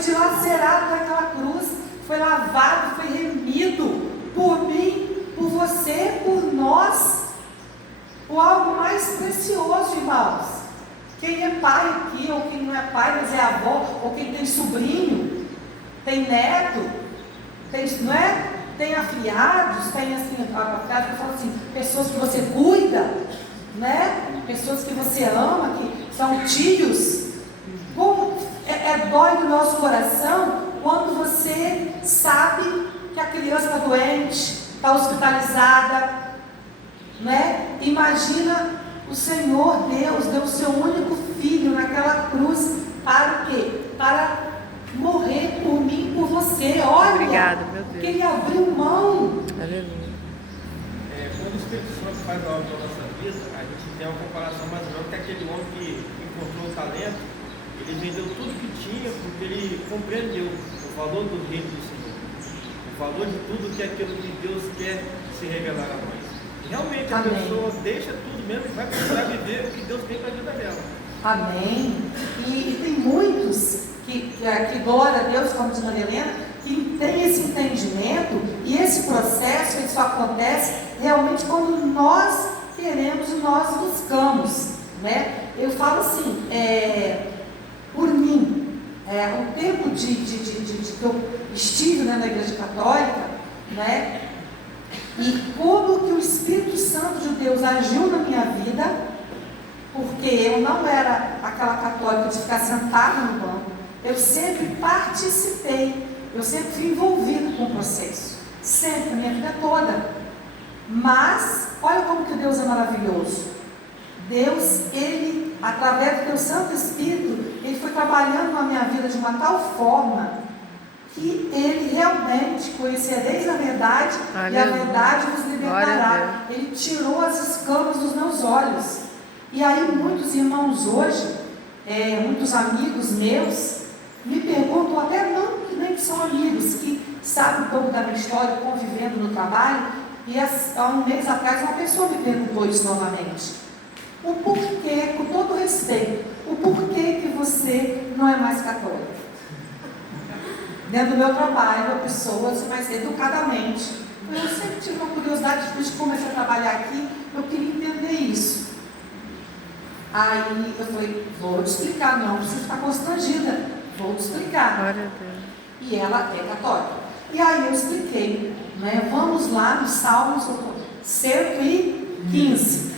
dilacerado naquela cruz, foi lavado, foi remido por mim, por você, por nós. O algo mais precioso, irmãos. Quem é pai aqui, ou quem não é pai, mas é avó, ou quem tem sobrinho, tem neto, não é? Tem afilhados, tem assim, afilhados que eu falo assim, pessoas que você cuida, né? Pessoas que você ama, que são tios. Como dói no nosso coração quando você sabe que a criança está doente, está hospitalizada, né? Imagina o Senhor Deus deu o seu único filho naquela cruz para o quê? Para morrer por mim, por você. Olha, obrigado, meu Deus. Que ele abriu mão. Aleluia. Quando o Espírito Santo faz algo na nossa vida, a gente tem uma comparação mais ou menos que aquele homem que encontrou o talento, ele vendeu tudo que tinha porque ele compreendeu o valor do reino do Senhor, o valor de tudo que é aquilo que Deus quer se revelar a nós. Realmente a Amém. pessoa deixa tudo mesmo e vai procurar viver o que Deus tem para a vida dela. Amém. E tem muitos que glória a Deus, como diz Maria Helena, que tem esse entendimento, e esse processo, ele só acontece realmente quando nós queremos e nós buscamos, né? Eu falo assim, por mim, o tempo de que eu estive, né, na Igreja Católica, né? E como que o Espírito Santo de Deus agiu na minha vida, porque eu não era aquela católica de ficar sentada no banco, eu sempre participei, eu sempre fui envolvida com o processo, sempre, a minha vida toda. Mas, olha como que Deus é maravilhoso. Deus, Ele, através do Teu Santo Espírito, Ele foi trabalhando na minha vida de uma tal forma que Ele realmente conhecereis a verdade, e a verdade vos libertará. Ele tirou as escamas dos meus olhos. E aí muitos irmãos hoje, muitos amigos meus, me perguntam, até não que nem que são amigos, que sabem um pouco da minha história, convivendo no trabalho, e há um mês atrás uma pessoa me perguntou isso novamente. O porquê, com todo respeito, o porquê que você não é mais católica? Dentro do meu trabalho, a pessoa, mais educadamente. Eu sempre tive uma curiosidade, depois de começar a trabalhar aqui, eu queria entender isso. Aí eu falei, vou te explicar, não precisa ficar constrangida, vou te explicar. Glória a Deus. E ela é católica. E aí eu expliquei, né? Vamos lá no Salmos 115.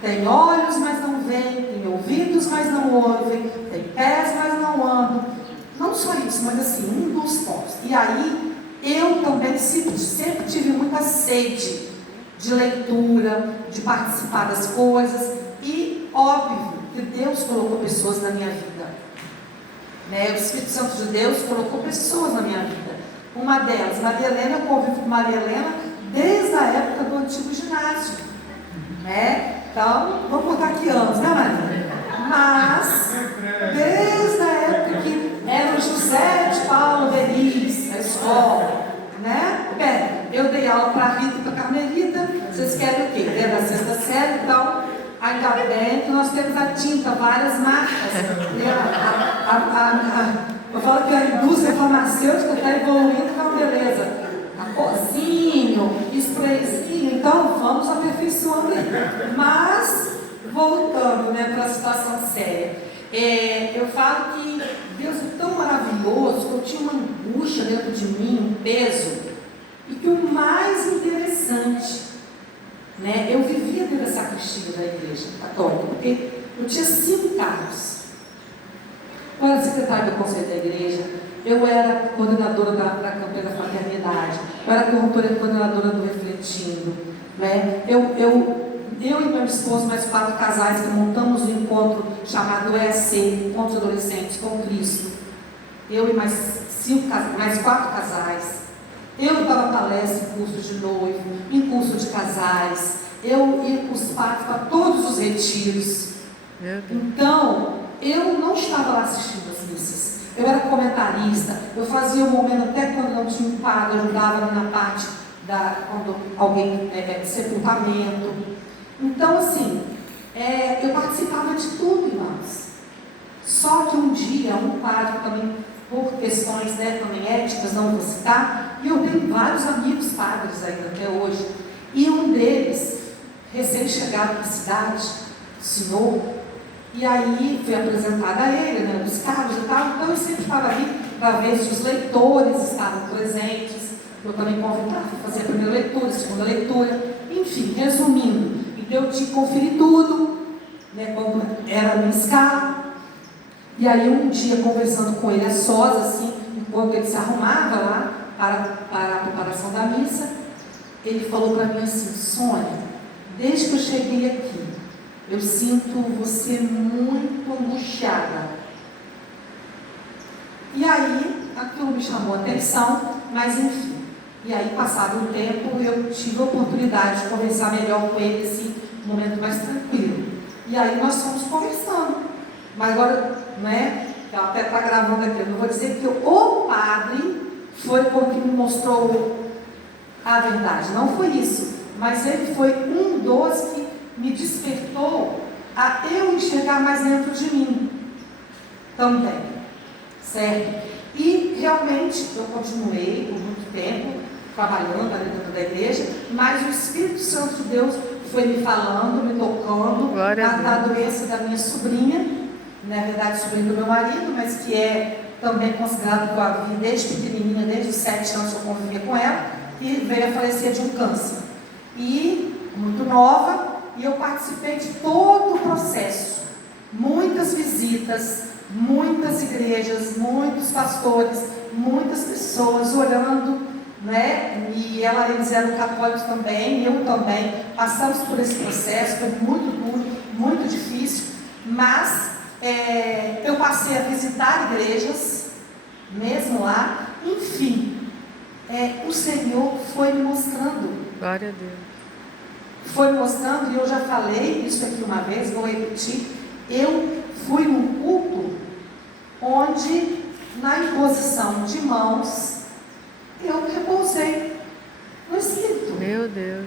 Tem olhos, mas não veem, tem ouvidos, mas não ouvem, tem pés, mas não andam. Não só isso, mas assim, um dos pontos. E aí, eu também sempre tive muita sede de leitura, de participar das coisas. E óbvio que Deus colocou pessoas na minha vida, né? O Espírito Santo de Deus colocou pessoas na minha vida. Uma delas, Maria Helena, eu convivo com Maria Helena desde a época do antigo ginásio, né? Então, vamos botar aqui anos, né, Maria? Mas, desde a época que era o José de Paulo Denis, a escola, né? Bem, eu dei aula para a Rita e para a Carmelita. Vocês querem o quê? Desde a sexta série, então, ainda bem que nós temos a tinta, várias marcas. Eu falo que a indústria farmacêutica está evoluindo com a beleza. Acorzinho, sprayzinho, então vamos aperfeiçoando aí. Mas, voltando, né, para a situação séria. Eu falo que Deus é tão maravilhoso que eu tinha uma angústia dentro de mim, um peso, e que o mais interessante, né, eu vivia dentro da sacristia da igreja católica, porque eu tinha 5 cargos. Eu era secretária do conselho da igreja, eu era coordenadora da campanha da fraternidade, eu era coordenadora do Refletindo, né? Eu e meu esposo, mais 4 casais, que montamos um encontro chamado EAC, Encontros Adolescentes com Cristo. Eu e mais 4 casais. Eu dava palestra em curso de noivo, em curso de casais. Eu ia com os padres para todos os retiros. Então, eu não estava lá assistindo as missas. Eu era comentarista, eu fazia o momento, até quando não tinha um padre, eu ajudava na parte quando alguém sepultamento. Então, assim, eu participava de tudo, irmãos. Só que um dia, um padre também, por questões, né, também éticas, não vou citar, e eu tenho vários amigos padres ainda até hoje, e um deles, recém-chegado na cidade, senhor, e aí fui apresentada a ele, né, os cargos e tal, então eu sempre estava ali para ver se os leitores estavam presentes, eu também convidava para fazer a primeira leitura, a segunda leitura, enfim, resumindo, então eu tinha que conferir tudo, né, como era a minha escala. E aí um dia, conversando com ele a sós, assim, enquanto ele se arrumava lá para a preparação da missa, ele falou para mim assim: Sônia, desde que eu cheguei aqui, eu sinto você muito angustiada. E aí, aquilo me chamou a atenção, mas enfim. E aí, passado um tempo, eu tive a oportunidade de conversar melhor com ele, assim, um momento mais tranquilo. E aí nós fomos conversando. Mas agora, né, ela até está gravando aqui, eu não vou dizer que o padre foi o que me mostrou a verdade, não foi isso, mas ele foi um dos que me despertou a eu enxergar mais dentro de mim também, certo? E realmente eu continuei por muito tempo trabalhando ali dentro da igreja, mas o Espírito Santo de Deus foi me falando, me tocando na doença da minha sobrinha, na verdade sobrinho do meu marido, mas que é também considerado que eu a vi desde pequenininha, desde os 7 anos eu convivia com ela, e veio a falecer de um câncer. E, muito nova, e eu participei de todo o processo, muitas visitas, muitas igrejas, muitos pastores, muitas pessoas orando, né? E eles eram católicos também, eu também, passamos por esse processo, foi muito duro, muito difícil, mas eu passei a visitar igrejas, mesmo lá, enfim, o Senhor foi me mostrando. Glória a Deus. Foi me mostrando, e eu já falei isso aqui uma vez, vou repetir. Eu fui num culto onde, na imposição de mãos, eu repousei no Espírito. Meu Deus.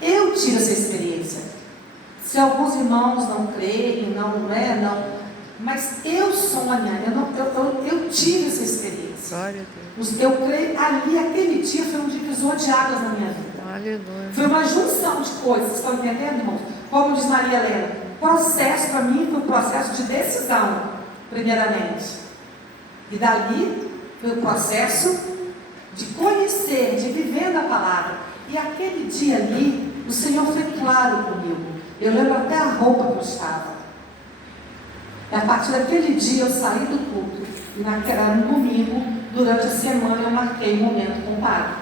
Eu tive essa experiência. Se alguns irmãos não creem, não, mas eu, Sônia, eu tive essa experiência. Glória a Deus. Eu creio, ali, aquele dia foi um divisor de águas na minha vida. Aleluia. Foi uma junção de coisas, vocês estão entendendo, irmãos? Como diz Maria Helena, processo para mim foi um processo de decisão, primeiramente. E dali foi o processo de conhecer, de viver a palavra. E aquele dia ali, o Senhor foi claro comigo. Eu lembro até a roupa que eu estava. E a partir daquele dia eu saí do culto. E era no domingo, durante a semana eu marquei um momento com o padre.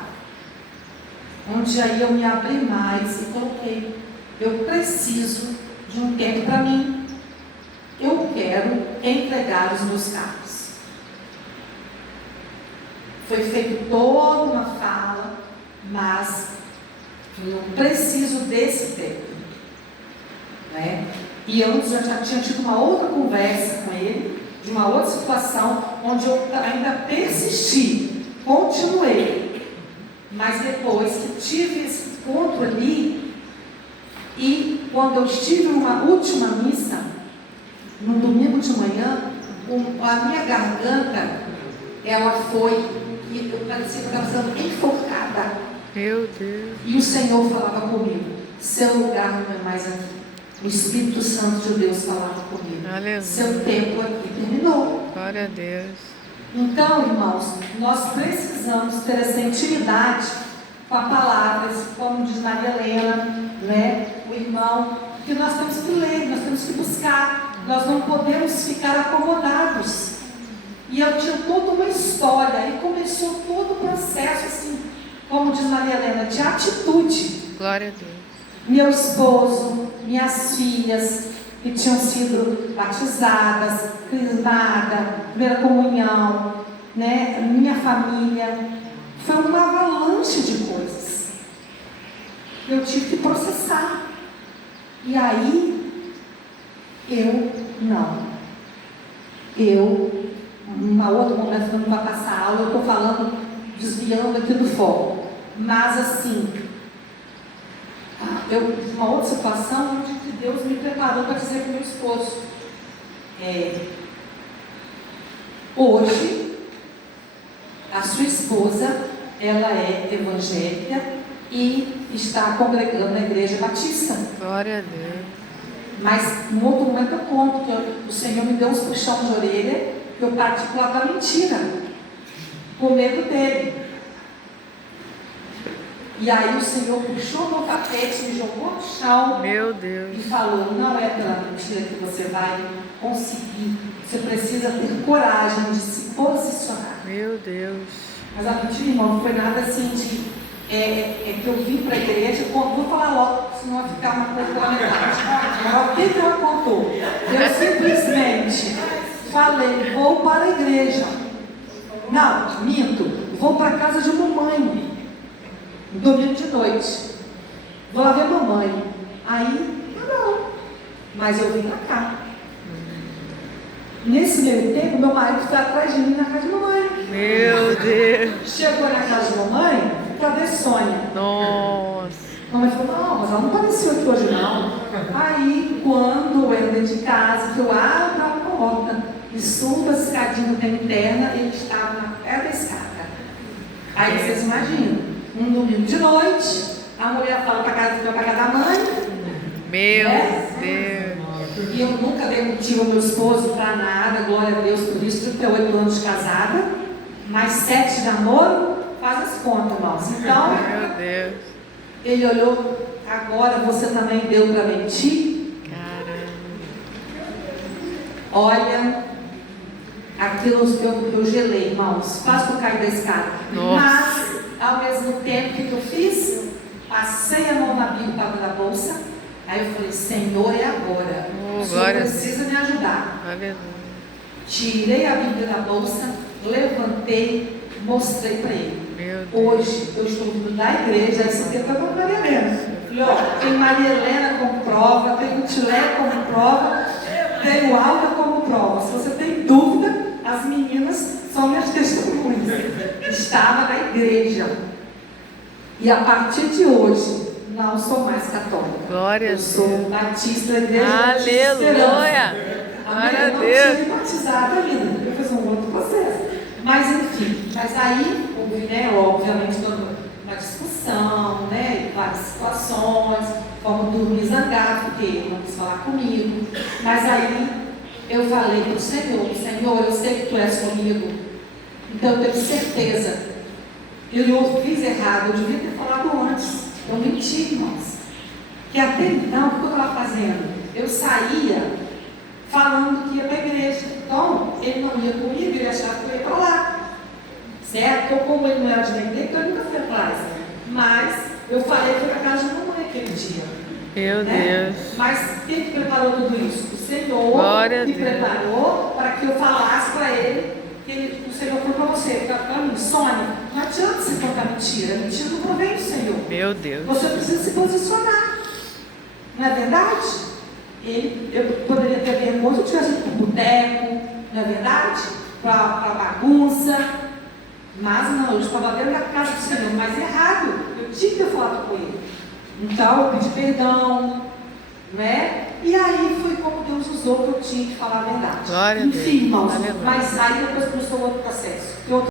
Onde aí eu me abri mais e coloquei: eu preciso de um tempo para mim. Eu quero entregar os meus carros. Foi feita toda uma fala, mas eu preciso desse tempo. Né? E antes eu já tinha tido uma outra conversa com ele, de uma outra situação, onde eu ainda persisti, continuei. Mas depois que tive esse encontro ali, e quando eu estive numa última missa, no domingo de manhã, a minha garganta, ela foi, e eu parecia que eu estava sendo enforcada. Meu Deus. E o Senhor falava comigo: seu lugar não é mais aqui. O Espírito Santo de Deus falava comigo: Aleluia. seu tempo aqui terminou. Glória a Deus. Então, irmãos, nós precisamos ter essa intimidade com a palavra, como diz Maria Helena, né? O irmão, que nós temos que ler, nós temos que buscar, nós não podemos ficar acomodados. E eu tinha toda uma história, e começou todo o processo, assim, como diz Maria Helena, de atitude. Glória a Deus. Meu esposo, minhas filhas, que tinham sido batizadas, crismadas, primeira comunhão, né? Minha família, foi uma avalanche de coisas. Eu tive que processar. E aí, uma outra momento, não vai passar aula, eu estou falando, desviando aqui do foco. Mas assim, uma outra situação onde Deus me preparou para dizer para o meu esposo: Hoje, a sua esposa, ela é evangélica e está congregando na igreja batista. Glória a Deus. Mas, num outro momento, eu conto que o Senhor me deu uns puxão de orelha, que eu parti para da mentira, com medo dele. E aí o Senhor puxou meu tapete, me jogou no chão. Meu Deus. E falou: não é pela mentira que você vai conseguir. Você precisa ter coragem de se posicionar. Meu Deus. Mas a mentira, irmão, não foi nada assim de... É que eu vim para a igreja, vou falar logo, senão vai ficar uma coisa pela metade. O que ela contou? Eu simplesmente falei: vou para a igreja. Não, minto. Vou para a casa de mamãe. Domingo de noite. Vou lá ver mamãe. Aí, não. Mas eu vim para cá. Nesse meio tempo, meu marido foi atrás de mim na casa de mamãe. Meu Deus. Chegou na casa de mamãe, cadê Sônia? Nossa. Mamãe falou: não, mas ela não apareceu aqui hoje não. Aí, quando eu entro dentro de casa, que eu abro a porta e subo a escadinha da interna, ele estava na pé da escada. Aí vocês imaginam, um domingo de noite, a mulher fala para casa da mãe. Meu né? Deus. E eu nunca demiti o meu esposo para nada, glória a Deus por isso, 38 anos de casada, mais 7 de namoro, faz as contas, irmãos. Então, Meu Deus. ele olhou: agora você também deu para mentir? Caramba. Olha, aquilo que eu gelei, irmãos, quase que eu caí da escada. Nossa. Mas, ao mesmo tempo, o que eu fiz? Passei a mão na Bíblia para dentro da bolsa. Aí eu falei: Senhor, é agora. O Senhor glória a precisa me ajudar. Aleluia. Tirei a Bíblia da bolsa, levantei, mostrei para ele. Meu Deus. Hoje eu estou vindo da igreja, aí você foi para Maria Helena. Falei: ó, tem Maria Helena como prova, tem o Tilé como prova, tem o Alda como prova. Se você tem dúvida, as meninas são minhas testemunhas. Estava na igreja. E a partir de hoje, não sou mais católica. Glória a Eu Deus. sou batista da igreja. Batista Esperança. Aleluia. Glória a Eu não Deus. tinha me batizado ainda, eu fiz um outro processo. Mas enfim, aí houve, né, obviamente, uma discussão, né, várias situações, fomos dormir zangados, porque ele não quis falar comigo. Mas aí eu falei para o Senhor: Senhor, eu sei que Tu és comigo, então eu tenho certeza. Eu fiz errado, eu devia ter falado antes. Eu menti, irmãos. Que até então, o que eu estava fazendo? Eu saía falando que ia para a igreja. Então, ele não ia comigo, ele achava que eu ia para lá. Certo? Ou como ele não era de igreja, então ele nunca foi atrás. Mas eu falei que foi para a casa de mamãe aquele dia. Meu né? Deus. Mas quem que preparou tudo isso? O Senhor Glória a me Deus. preparou para que eu falasse para ele que o Senhor foi para você, para mim. Sônia, não adianta você contar mentira. Mentira não provém do Senhor. Meu Deus. Você precisa se posicionar. Não é verdade? Eu poderia ter vergonha se eu tivesse ido para o boteco, não é verdade? Para bagunça. Mas não, eu estava dentro da casa do Senhor, mas errado. Eu tinha que ter falado com ele. Então eu pedi perdão, né? E aí foi como Deus usou, que eu tinha que falar a verdade. Glória a Deus. Enfim, irmãos, Aleluia. mas aí depois começou outro processo.